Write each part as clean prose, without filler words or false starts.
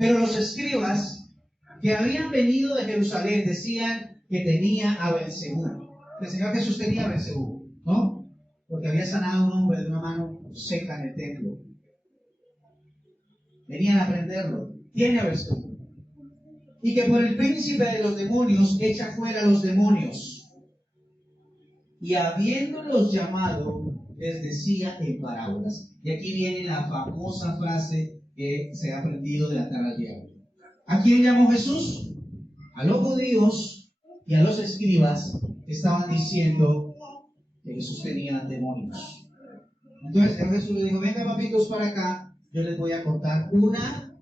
Pero los escribas que habían venido de Jerusalén decían que tenía a Beelzebú. El Señor Jesús tenía a Beelzebú, ¿no? Porque había sanado a un hombre de una mano seca en el templo. Venían a aprenderlo. Tiene a Beelzebú. Y que por el príncipe de los demonios echa fuera a los demonios. Y habiéndolos llamado, les decía en parábolas. Y aquí viene la famosa frase que se ha aprendido de atar al diablo. ¿A quién llamó Jesús? A los judíos y a los escribas que estaban diciendo que Jesús tenía demonios. Entonces Jesús le dijo: venga, papitos, para acá, yo les voy a contar una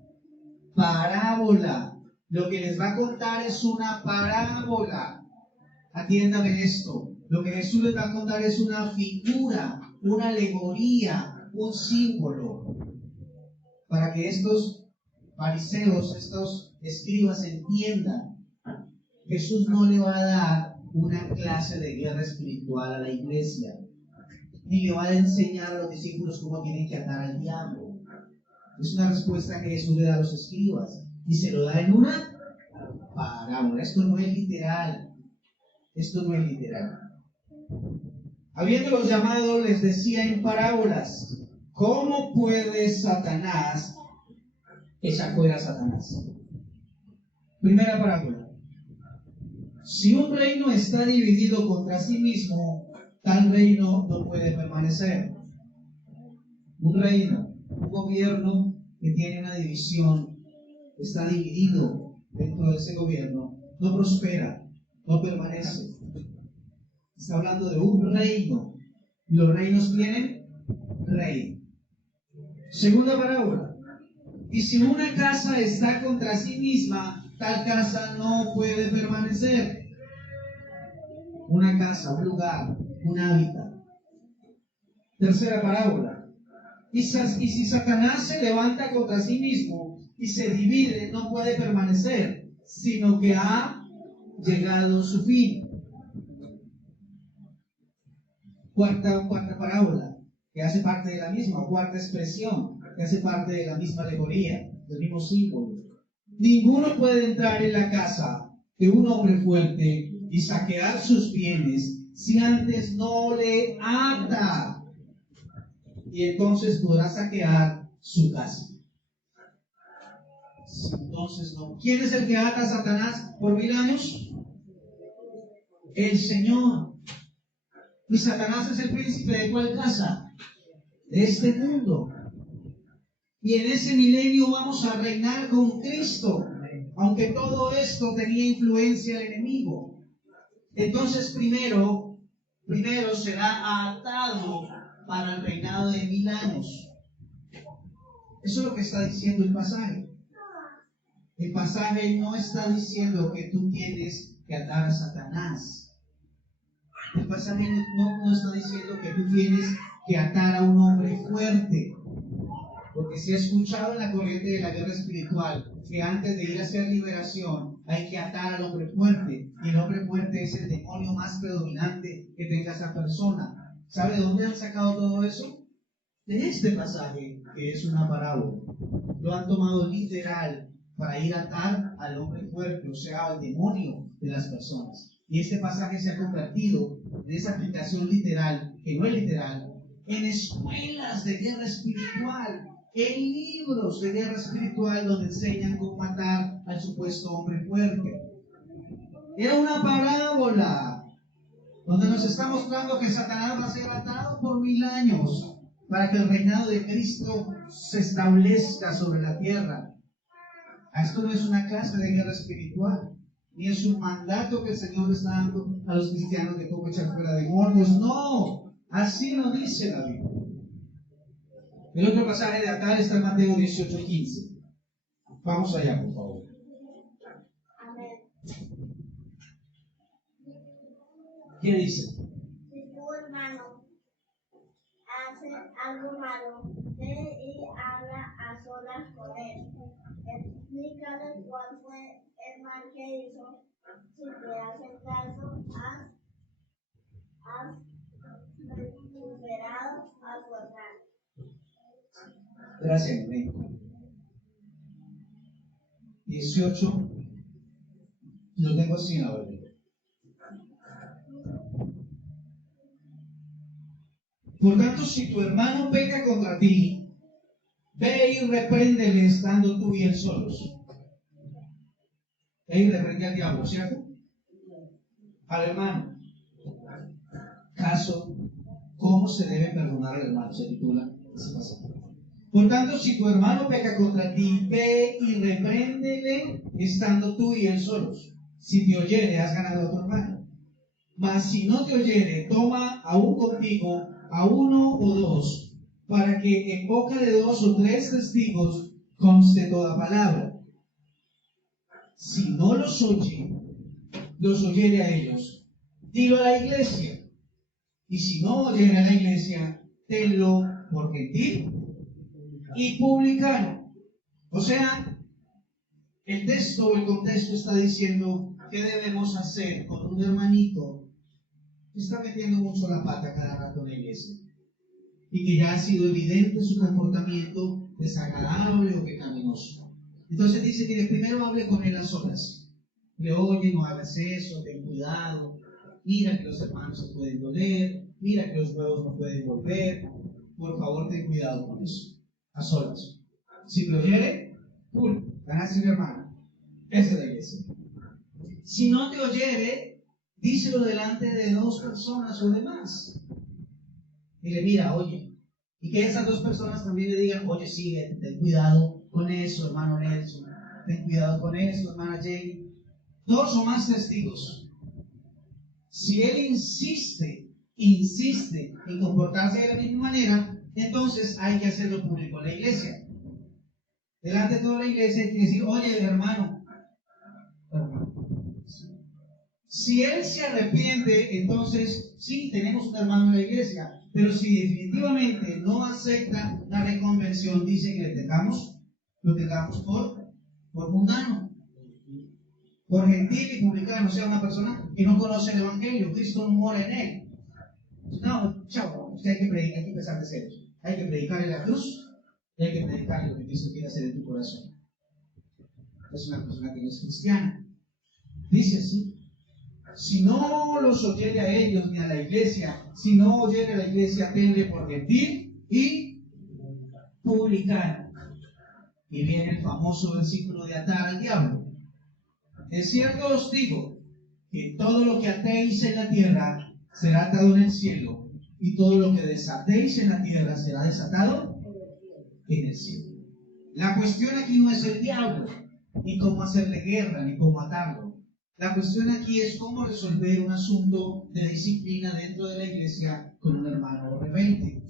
parábola. Lo que les va a contar es una parábola. Atiéndame esto. Lo que Jesús les va a contar es una figura, una alegoría, un símbolo, para que estos fariseos, estos escribas entiendan. Jesús no le va a dar una clase de guerra espiritual a la iglesia, ni le va a enseñar a los discípulos cómo tienen que atar al diablo. Es una respuesta que Jesús le da a los escribas y se lo da en una parábola. Esto no es literal. Esto no es literal. Habiéndolos llamado, les decía en parábolas: ¿cómo puede Satanás echar fuera a Satanás? Primera parábola. Si un reino está dividido contra sí mismo, tal reino no puede permanecer. Un reino, un gobierno que tiene una división, está dividido dentro de ese gobierno, no prospera, no permanece. Está hablando de un reino. Los reinos tienen rey. Segunda parábola. Y si una casa está contra sí misma, tal casa no puede permanecer. Una casa, un lugar, un hábitat. Tercera parábola. Y si Satanás se levanta contra sí mismo y se divide, no puede permanecer, sino que ha llegado su fin. Cuarta parábola, que hace parte de la misma, cuarta expresión, que hace parte de la misma alegoría, del mismo símbolo. Ninguno puede entrar en la casa de un hombre fuerte y saquear sus bienes si antes no le ata, y entonces podrá saquear su casa. Entonces no. ¿Quién es el que ata a Satanás por 1000 años? El Señor. Y Satanás es el príncipe ¿de cuál casa? De este mundo. Y en ese milenio vamos a reinar con Cristo, aunque todo esto tenía influencia del enemigo. Entonces primero será atado para el reinado de 1000 años. Eso es lo que está diciendo el pasaje. El pasaje no está diciendo que tú tienes que atar a Satanás. El pasaje no está diciendo que tú tienes que atar a un hombre fuerte. Porque se ha escuchado en la corriente de la guerra espiritual que antes de ir a hacer liberación hay que atar al hombre fuerte. Y el hombre fuerte es el demonio más predominante que tenga esa persona. ¿Sabe de dónde han sacado todo eso? De este pasaje, que es una parábola. Lo han tomado literal para ir a atar al hombre fuerte, o sea, al demonio de las personas. Y este pasaje se ha convertido en esa aplicación literal, que no es literal, en escuelas de guerra espiritual, en libros de guerra espiritual donde enseñan cómo matar al supuesto hombre fuerte. Era una parábola donde nos está mostrando que Satanás va a ser atado por 1000 años para que el reinado de Cristo se establezca sobre la tierra. Esto no es una clase de guerra espiritual, ni es un mandato que el Señor está dando a los cristianos de cómo echar fuera demonios. No, así lo dice la Biblia. El otro pasaje de acá está en Mateo 18:15. Vamos allá, por favor. Amén. ¿Qué dice? Si tu hermano hace algo malo, ve y habla a solas con él. Explícale cuál fue el mal que hizo. Si te hacen caso, has liberado a su hermano. Gracias, amén. 18, lo tengo así en la Biblia. Por tanto, si tu hermano peca contra ti, ve y repréndele estando tú y él solos. Ve y reprende al diablo, ¿cierto? Al hermano. Caso, ¿cómo se debe perdonar al hermano? Se titula ese pasaje. Por tanto, si tu hermano peca contra ti, ve y repréndele estando tú y él solos. Si te oyere, has ganado a tu hermano. Mas si no te oyere, toma aún contigo a uno o dos, para que en boca de 2 o 3 testigos conste toda palabra. Si no los oyere a ellos, dilo a la iglesia. Y si no oyere a la iglesia, tenlo por gentil y publicano. O sea, el texto o el contexto está diciendo qué debemos hacer con un hermanito que está metiendo mucho la pata cada rato en la iglesia y que ya ha sido evidente su comportamiento desagradable o pecaminoso. Entonces dice que primero hable con él a solas. Le oye, no hagas eso, ten cuidado, mira que los hermanos se pueden doler, mira que los huevos no pueden volver, por favor ten cuidado con eso, a solas. Si te oyere, ganaste un hermano. Esa es la iglesia. Si no te oyere, díselo delante de 2 personas o de más. Dile, mira, oye. Y que esas 2 personas también le digan, oye, sí, ten cuidado con eso, hermano Nelson. Ten cuidado con eso, hermana Jenny. 2 o más testigos. Si él insiste en comportarse de la misma manera, entonces hay que hacerlo público en la iglesia. Delante de toda la iglesia hay que decir, oye, hermano. Si él se arrepiente, entonces sí, tenemos un hermano en la iglesia. Pero si definitivamente no acepta la reconversión, dice que lo tengamos por mundano, por gentil y publicano, o sea, una persona que no conoce el evangelio. Cristo no mora en él. No, chao, usted hay que empezar de cero. Hay que predicarle la cruz y hay que predicarle lo que Cristo quiere hacer en tu corazón. Es una persona que no es cristiana. Dice así. Si no los oyere a ellos ni a la iglesia, si no oyere a la iglesia, tenle por gentil y publicano. Y viene el famoso versículo de atar al diablo. De cierto os digo que todo lo que atéis en la tierra será atado en el cielo, y todo lo que desatéis en la tierra será desatado en el cielo. La cuestión aquí no es el diablo, ni cómo hacerle guerra, ni cómo atarlo. La cuestión aquí es cómo resolver un asunto de disciplina dentro de la iglesia con un hermano rebelde.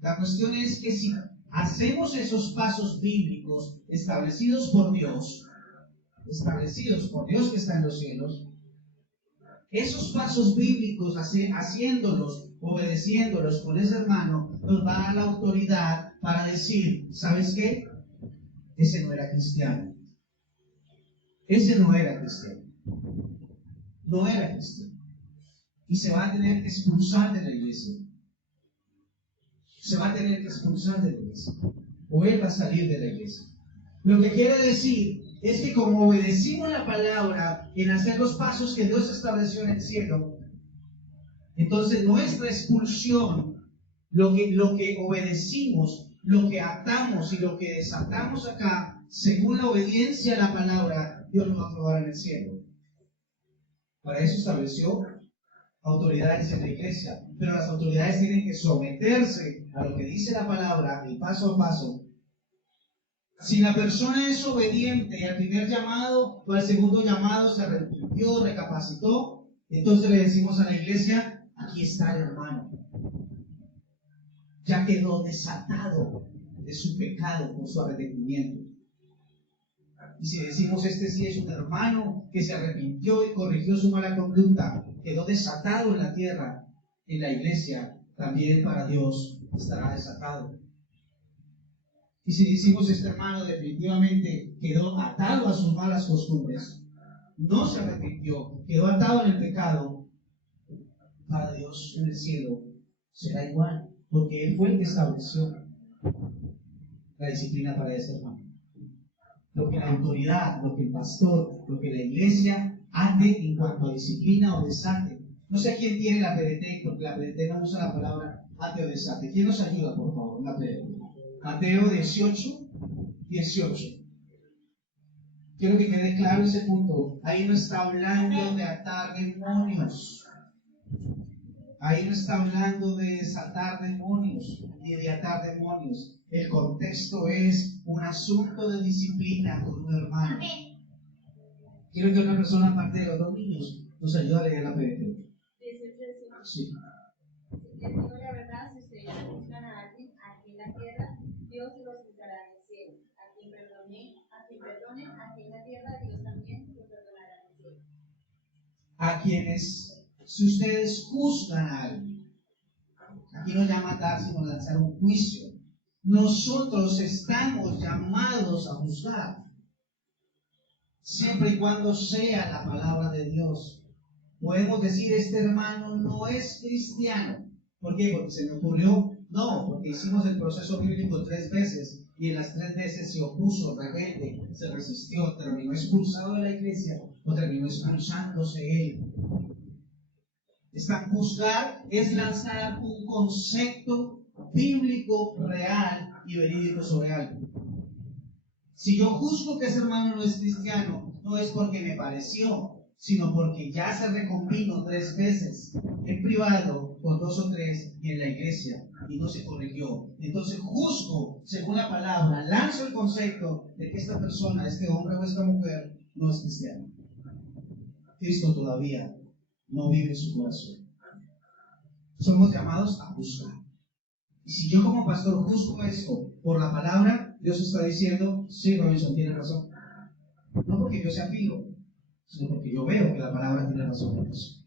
La cuestión es que si hacemos esos pasos bíblicos establecidos por Dios que está en los cielos, esos pasos bíblicos, haciéndolos, obedeciéndolos con ese hermano, nos va a dar la autoridad para decir, ¿sabes qué? Ese no era cristiano. Ese no era cristiano. No era cristiano. Y se va a tener que expulsar de la iglesia. Se va a tener que expulsar de la iglesia. O él va a salir de la iglesia. Lo que quiere decir es que como obedecimos la palabra en hacer los pasos que Dios estableció en el cielo, entonces nuestra expulsión, lo que obedecimos, lo que atamos y lo que desatamos acá, según la obediencia a la palabra, Dios lo va a aprobar en el cielo. Para eso estableció autoridades en la iglesia, pero las autoridades tienen que someterse a lo que dice la palabra, el paso a paso. Si la persona es obediente al primer llamado o al segundo llamado, se arrepintió, recapacitó, entonces le decimos a la iglesia, aquí está el hermano. Ya quedó desatado de su pecado por su arrepentimiento. Y si decimos, este sí es un hermano que se arrepintió y corrigió su mala conducta, quedó desatado en la tierra, en la iglesia, también para Dios estará desatado. Y si decimos, este hermano definitivamente quedó atado a sus malas costumbres, no se arrepintió, quedó atado en el pecado, para Dios en el cielo será igual, porque Él fue el que estableció la disciplina para ese hermano. Lo que la autoridad, lo que el pastor, lo que la iglesia ate en cuanto a disciplina o desate. No sé quién tiene la PDT, porque la PDT no usa la palabra ate o desate. ¿Quién nos ayuda, por favor, la PDT? Mateo 18. Quiero que quede claro ese punto. Ahí no está hablando de atar demonios. Ahí no está hablando de desatar demonios ni de atar demonios. El contexto es un asunto de disciplina con un hermano. Quiero que una persona, aparte de los dos niños, nos ayude a leer la PDT. Sí. Digo la verdad, si ustedes buscan a alguien aquí en la tierra, Dios los juzgará en el cielo. A quien perdonen aquí en la tierra, Dios también los perdonará en el cielo. A quienes, si ustedes juzgan a alguien, aquí no llama matar, sino lanzar un juicio. Nosotros estamos llamados a juzgar, siempre y cuando sea la palabra de Dios. Podemos decir, este hermano no es cristiano. ¿Por qué? Porque se me ocurrió. No, porque hicimos el proceso bíblico 3 veces y en las 3 veces se opuso, rebelde, se resistió, terminó expulsado de la iglesia o terminó expulsándose él. Juzgar es lanzar un concepto bíblico real y verídico sobre algo. Si yo juzgo que ese hermano no es cristiano, no es porque me pareció, sino porque ya se reconvino 3 veces en privado con 2 o 3 y en la iglesia y no se corrigió. Entonces juzgo según la palabra, lanzo el concepto de que esta persona, este hombre o esta mujer no es cristiano. Cristo todavía no vive en su corazón. Somos llamados a juzgar. Y si yo como pastor juzgo esto por la palabra, Dios está diciendo, sí, Robinson tiene razón. No porque yo sea fijo, sino porque yo veo que la palabra tiene razón en eso.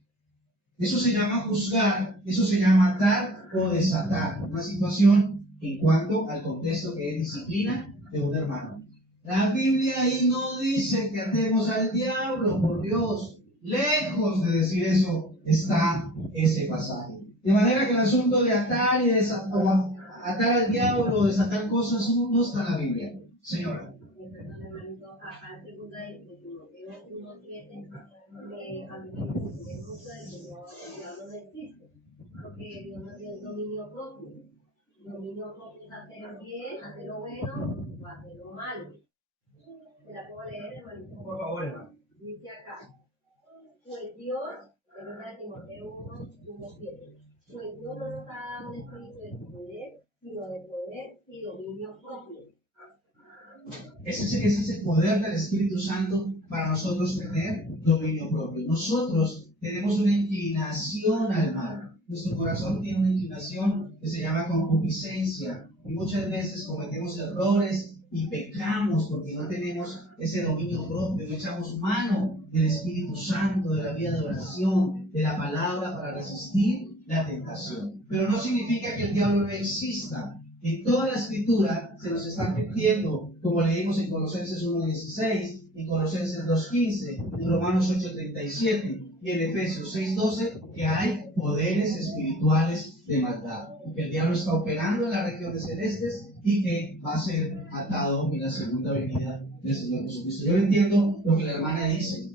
Eso se llama juzgar, eso se llama atar o desatar una situación en cuanto al contexto que es disciplina de un hermano. La Biblia ahí no dice que atemos al diablo, por Dios. Lejos de decir eso está ese pasaje. De manera que el asunto de atar y desatar, o atar al diablo o desatar cosas no está en la Biblia. Señora. Porque Dios nos dio el dominio propio. El dominio propio es hacer el bien, hacer lo bueno o hacer lo malo. ¿Se la puedo leer, hermanito? Por favor, hermano. Dice acá, pues Dios, en 1 Timoteo 1:7, pues Dios no nos ha dado un espíritu de poder, sino de poder y dominio propio. Ese es el poder del Espíritu Santo para nosotros tener dominio propio. Nosotros tenemos una inclinación al mal. Nuestro corazón tiene una inclinación que se llama concupiscencia. Y muchas veces cometemos errores y pecamos porque no tenemos ese dominio propio. No echamos mano del Espíritu Santo, de la vida de oración, de la palabra para resistir la tentación. Pero no significa que el diablo no exista. En toda la Escritura se nos está advirtiendo, como leímos en Colosenses 1:16, en Colosenses 2:15, en Romanos 8:37 y en Efesios 6:12, que hay poderes espirituales de maldad, que el diablo está operando en las regiones celestes y que va a ser atado en la segunda venida del Señor Jesucristo. Yo entiendo lo que la hermana dice.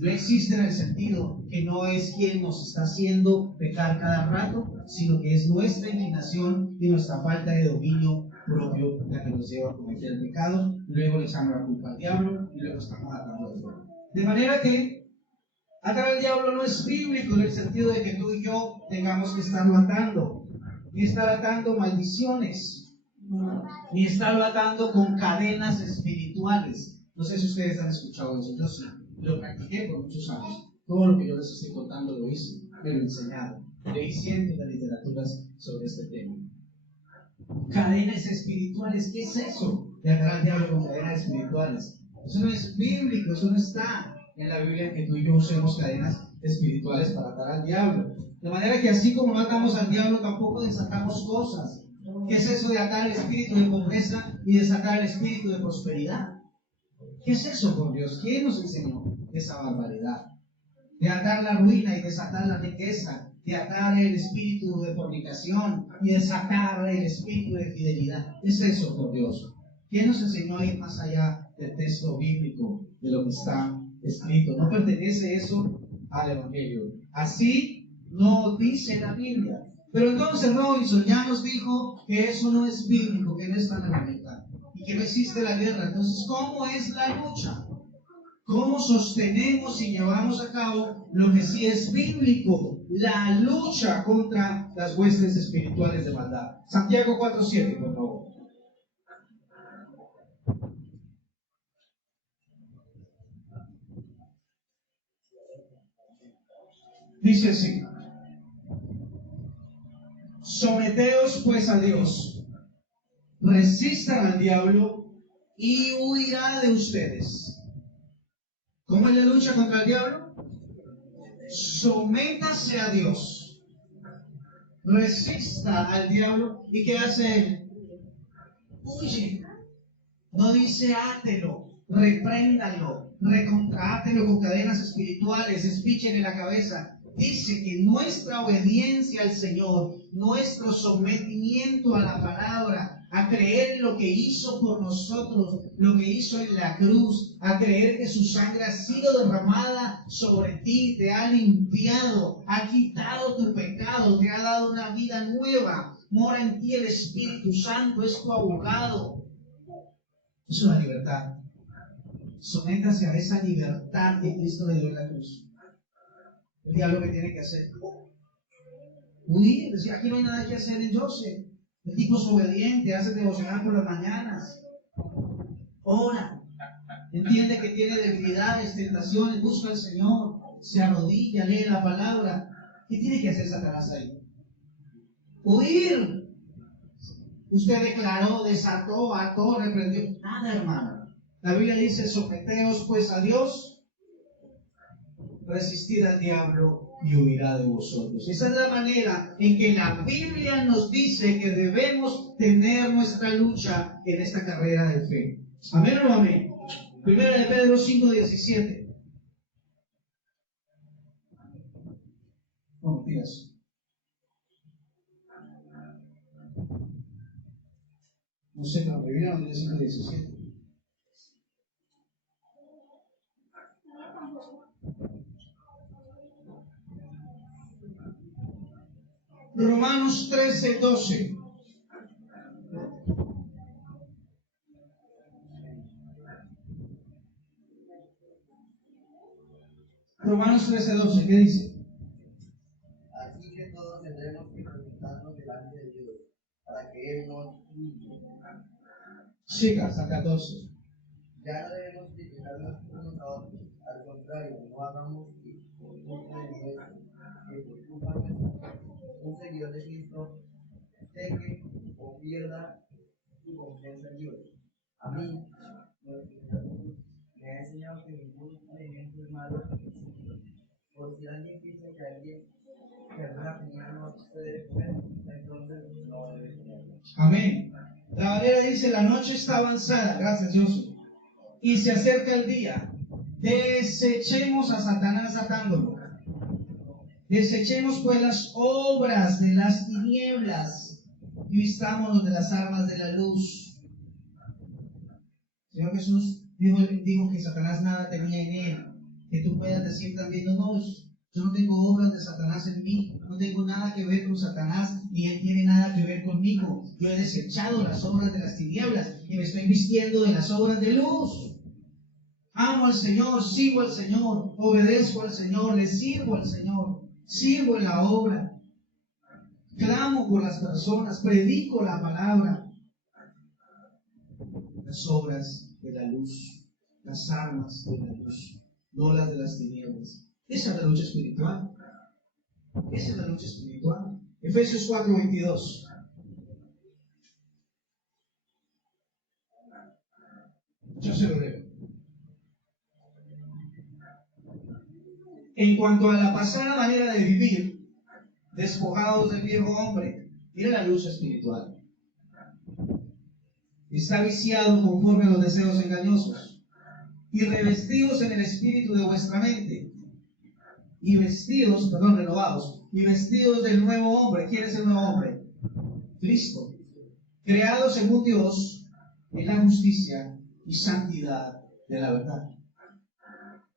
No existe en el sentido que no es quien nos está haciendo pecar cada rato, sino que es nuestra inclinación y nuestra falta de dominio propio la que nos lleva a cometer el pecado, y luego le echamos la culpa al diablo y luego estamos atando al diablo. De manera que atar al diablo no es bíblico en el sentido de que tú y yo tengamos que estarlo atando, ni estar atando maldiciones, ni estarlo atando con cadenas espirituales. No sé si ustedes han escuchado eso, yo sí. Lo practiqué por muchos años. Todo lo que yo les estoy contando lo hice, me lo he enseñado. Leí cientos de literaturas sobre este tema. Cadenas espirituales, ¿qué es eso? De atar al diablo con cadenas espirituales. Eso no es bíblico, eso no está en la Biblia que tú y yo usemos cadenas espirituales para atar al diablo. De manera que así como no atamos al diablo, tampoco desatamos cosas. ¿Qué es eso de atar el espíritu de pobreza y desatar el espíritu de prosperidad? ¿Qué es eso, por Dios? ¿Quién nos enseñó esa barbaridad? De atar la ruina y desatar la riqueza, de atar el espíritu de fornicación y desatar el espíritu de fidelidad. ¿Qué es eso, por Dios? ¿Quién nos enseñó a ir más allá del texto bíblico, de lo que está escrito? No pertenece eso al Evangelio. Así no dice la Biblia. Pero entonces Robinson ya nos dijo que eso no es bíblico, que no está en la Biblia y que no existe la guerra. Entonces, ¿cómo es la lucha? ¿Cómo sostenemos y llevamos a cabo lo que sí es bíblico? La lucha contra las huestes espirituales de maldad. Santiago 4:7, por favor. Dice así: someteos pues a Dios, resistan al diablo y huirá de ustedes. ¿Cómo es la lucha contra el diablo? Sométase a Dios, resista al diablo. ¿Y qué hace él? Huye. No dice átelo, repréndalo, recontrátelo con cadenas espirituales, espíchele en la cabeza. Dice que nuestra obediencia al Señor, nuestro sometimiento a la palabra, a creer lo que hizo por nosotros, lo que hizo en la cruz, a creer que su sangre ha sido derramada sobre ti, te ha limpiado, ha quitado tu pecado, te ha dado una vida nueva, mora en ti el Espíritu Santo, es tu abogado. Es una libertad. Sométase a esa libertad que Cristo le dio en la cruz. El diablo que tiene que hacer: huir. Decía, aquí no hay nada que hacer en Joseph. El tipo es obediente, hace devocional por las mañanas, ora, entiende que tiene debilidades, tentaciones, busca al Señor, se arrodilla, lee la palabra. ¿Qué tiene que hacer Satanás ahí? Huir. Usted declaró, desató, ató, reprendió. Nada, hermano. La Biblia dice: someteos pues a Dios, resistid al diablo y huirá de vosotros. Esa es la manera en que la Biblia nos dice que debemos tener nuestra lucha en esta carrera de fe. ¿Amén o no amén? Primera de Pedro 5:17. No, mentiras. No sé, pero la Biblia no dice 5:17. Romanos 13:12. Romanos 13:12, ¿qué dice? Así que todos tendremos que presentarnos delante de Dios, para que Él nos juzgue. Siga hasta 14. Ya no debemos criticarnos unos a otros, al contrario, no hagamos que por culpa de nuestro, que por culpa nuestra, un seguidor de Cristo peque o pierda su confianza en Dios. A mí, nuestro Señor Jesús me ha enseñado que ningún alimento es malo, por si alguien piensa que alguna comida no se debe comer, entonces no debe comer. Amén. La Valera dice: la noche está avanzada, gracias Dios, y se acerca el día. Desechemos a Satanás atándolo. Desechemos pues las obras de las tinieblas y vistámonos de las armas de la luz. El Señor Jesús dijo que Satanás nada tenía en él. Que tú puedas decir también: no, yo no tengo obras de Satanás en mí, no tengo nada que ver con Satanás, ni él tiene nada que ver conmigo. Yo he desechado las obras de las tinieblas y me estoy vistiendo de las obras de luz. Amo al Señor, sigo al Señor, obedezco al Señor, le sirvo al Señor, sirvo en la obra, clamo por las personas, predico la palabra. Las obras de la luz, las armas de la luz, no las de las tinieblas. Esa es la lucha espiritual. Esa es la lucha espiritual. Efesios 4:22. Yo se lo leo. En cuanto a la pasada manera de vivir, despojados del viejo hombre, mira la lucha espiritual. Está viciado conforme a los deseos engañosos, y revestidos en el espíritu de vuestra mente, y vestidos, renovados, y vestidos del nuevo hombre. ¿Quién es el nuevo hombre? Cristo. Creado según Dios, en la justicia y santidad de la verdad.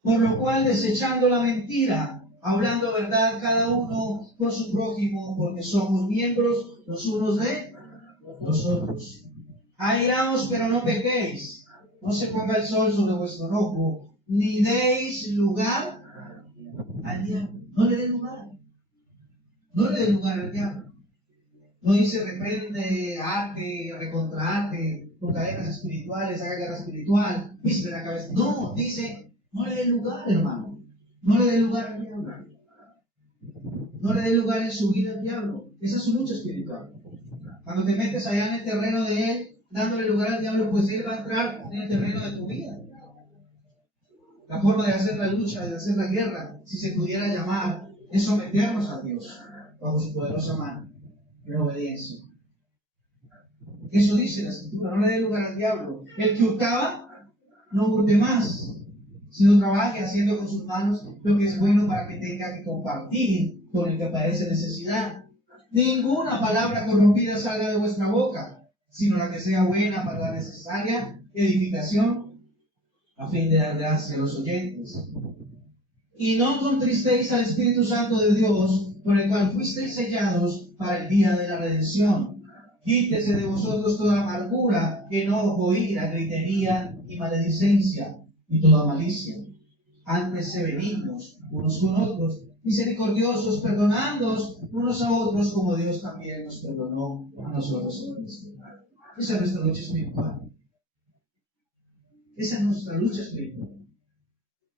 Por lo cual, desechando la mentira, hablando verdad cada uno con su prójimo, porque somos miembros los unos de los otros. Airaos, pero no pequéis. No se ponga el sol sobre vuestro enojo, ni deis lugar al diablo. No le dé lugar. No le dé lugar al diablo. No dice reprende, ate, recontraate, con cadenas espirituales, haga guerra espiritual, viste la cabeza. No, dice, no le dé lugar, hermano. No le dé lugar al diablo. No le dé lugar en su vida al diablo. Esa es su lucha espiritual. Cuando te metes allá en el terreno de él, dándole lugar al diablo, pues él va a entrar en el terreno de tu vida. La forma de hacer la lucha, de hacer la guerra, si se pudiera llamar, es someternos a Dios bajo su poderosa mano en obediencia. Eso dice la Escritura, no le dé lugar al diablo. El que hurtaba, no hurte más, sino trabaje haciendo con sus manos lo que es bueno para que tenga que compartir con el que padece necesidad. Ninguna palabra corrompida salga de vuestra boca, sino la que sea buena para la necesaria edificación, a fin de dar gracia a los oyentes. Y no contristéis al Espíritu Santo de Dios, por el cual fuisteis sellados para el día de la redención. Quítese de vosotros toda amargura, enojo, ira, gritería y maledicencia, y toda malicia. Antes se benignos unos con otros, misericordiosos, perdonándoos unos a otros, como Dios también nos perdonó a nosotros en Cristo. Esa es nuestra lucha espiritual. Esa es nuestra lucha espiritual.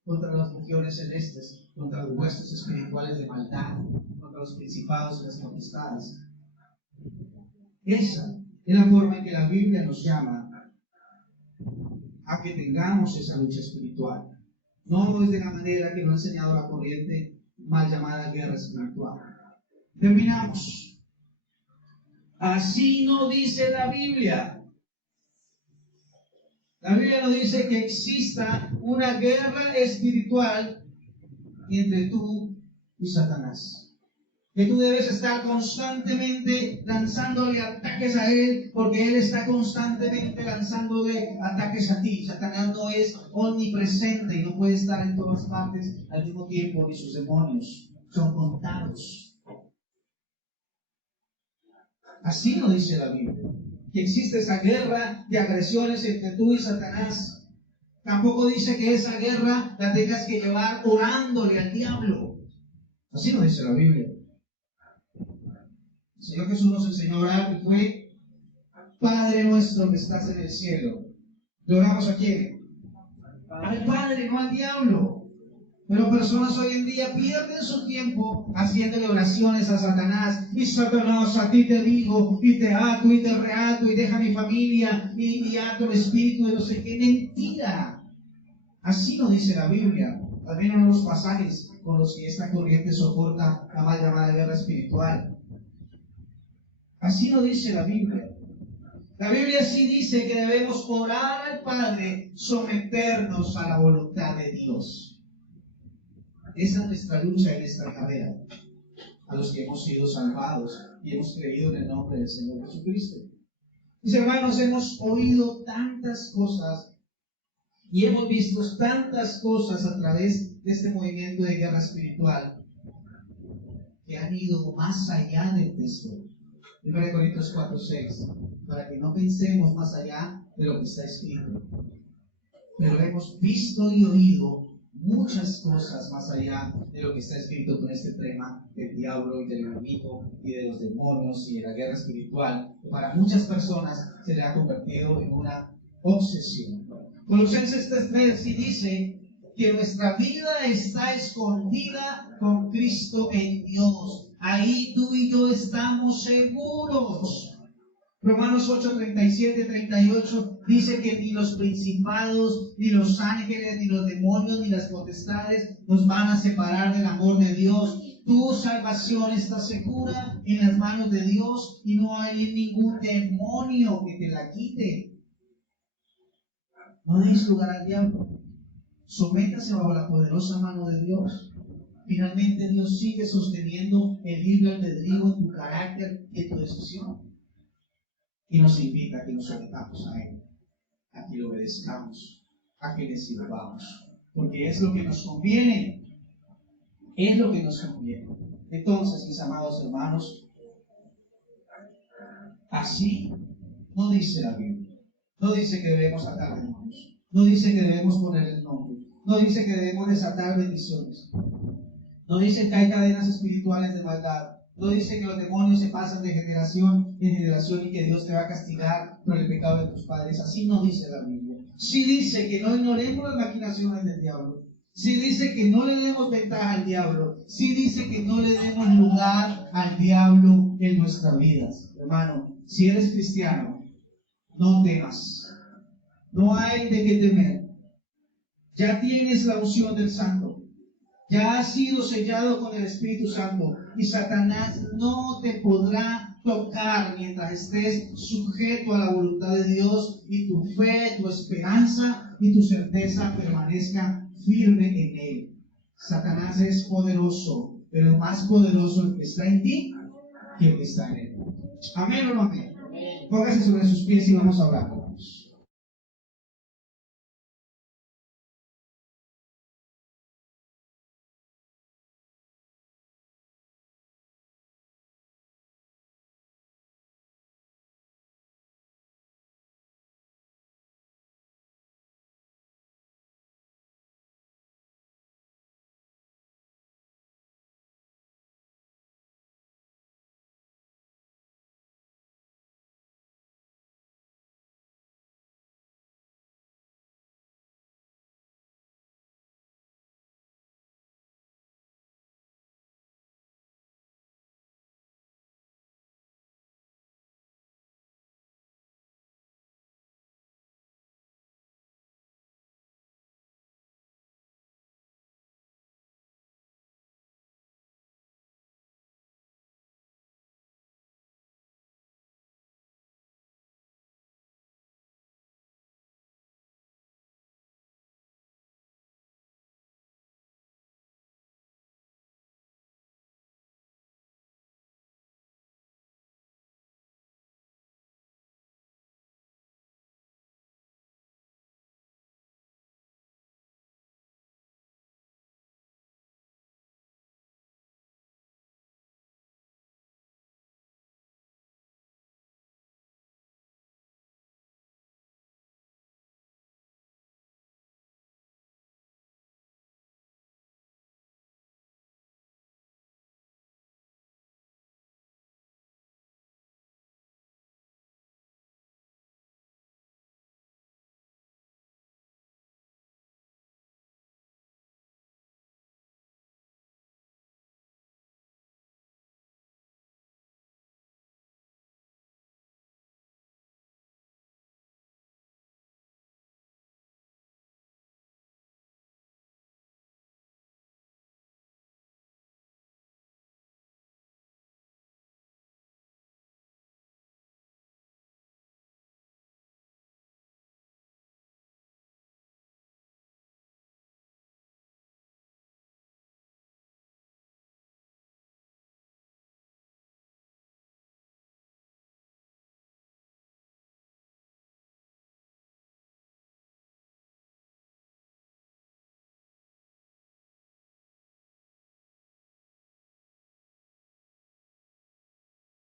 Contra las regiones celestes, contra los huestes espirituales de maldad, contra los principados y las potestades. Esa es la forma en que la Biblia nos llama a que tengamos esa lucha espiritual. No es de la manera que nos ha enseñado la corriente mal llamada guerra espiritual. Terminamos. Así no dice la Biblia. La Biblia nos dice que exista una guerra espiritual entre tú y Satanás. Que tú debes estar constantemente lanzándole ataques a él, porque él está constantemente lanzándole ataques a ti. Satanás no es omnipresente y no puede estar en todas partes al mismo tiempo, ni sus demonios son contados. Así lo dice la Biblia, que existe esa guerra de agresiones entre tú y Satanás. Tampoco dice que esa guerra la tengas que llevar orándole al diablo. Así lo dice la Biblia. El Señor Jesús nos enseñó a orar y fue: Padre nuestro que estás en el cielo. ¿Le oramos a quién? Al Padre, no al diablo. Pero personas hoy en día pierden su tiempo haciéndole oraciones a Satanás. Y Satanás, a ti te digo, y te ato, y te reato, y deja mi familia, y ato el espíritu de no sé qué. Mentira. Así lo dice la Biblia. También en los pasajes con los que esta corriente soporta la mal llamada guerra espiritual. Así lo dice la Biblia. La Biblia sí dice que debemos orar al Padre, someternos a la voluntad de Dios. Esa es nuestra lucha en esta carrera, a los que hemos sido salvados y hemos creído en el nombre del Señor Jesucristo. Mis hermanos, hemos oído tantas cosas y hemos visto tantas cosas a través de este movimiento de guerra espiritual que han ido más allá del texto. 1 Corintios 4:6, para que no pensemos más allá de lo que está escrito. Pero hemos visto y oído muchas cosas más allá de lo que está escrito con este tema del diablo y del enemigo y de los demonios y de la guerra espiritual, que para muchas personas se le ha convertido en una obsesión. Colosenses 3:3 sí dice que nuestra vida está escondida con Cristo en Dios. Ahí tú y yo estamos seguros. Romanos 8:37-38 dice que ni los principados, ni los ángeles, ni los demonios, ni las potestades nos van a separar del amor de Dios. Tu salvación está segura en las manos de Dios y no hay ningún demonio que te la quite. No deis lugar al diablo. Sométase bajo la poderosa mano de Dios. Finalmente Dios sigue sosteniendo el libre albedrío en tu carácter y en tu decisión. Y nos invita a que nos sometamos a Él. a que le obedezcamos, a que le sirvamos, porque es lo que nos conviene, es lo que nos conviene. Entonces, mis amados hermanos, así no dice la Biblia, no dice que debemos atar demonios, no dice que debemos poner el nombre, no dice que debemos desatar bendiciones, no dice que hay cadenas espirituales de maldad, no dice que los demonios se pasan de generación en generación y que Dios te va a castigar por el pecado de tus padres. Así no dice la Biblia. Sí dice que no ignoremos las maquinaciones del diablo. Sí dice que no le demos ventaja al diablo. Sí dice que no le demos lugar al diablo en nuestras vidas. Hermano, si eres cristiano, no temas. No hay de qué temer. Ya tienes la unción del Santo. Ya has sido sellado con el Espíritu Santo y Satanás no te podrá tocar mientras estés sujeto a la voluntad de Dios y tu fe, tu esperanza y tu certeza permanezca firme en Él. Satanás es poderoso, pero es más poderoso el que está en ti que el que está en Él. ¿Amén o no amén? Póngase sobre sus pies y vamos a orar.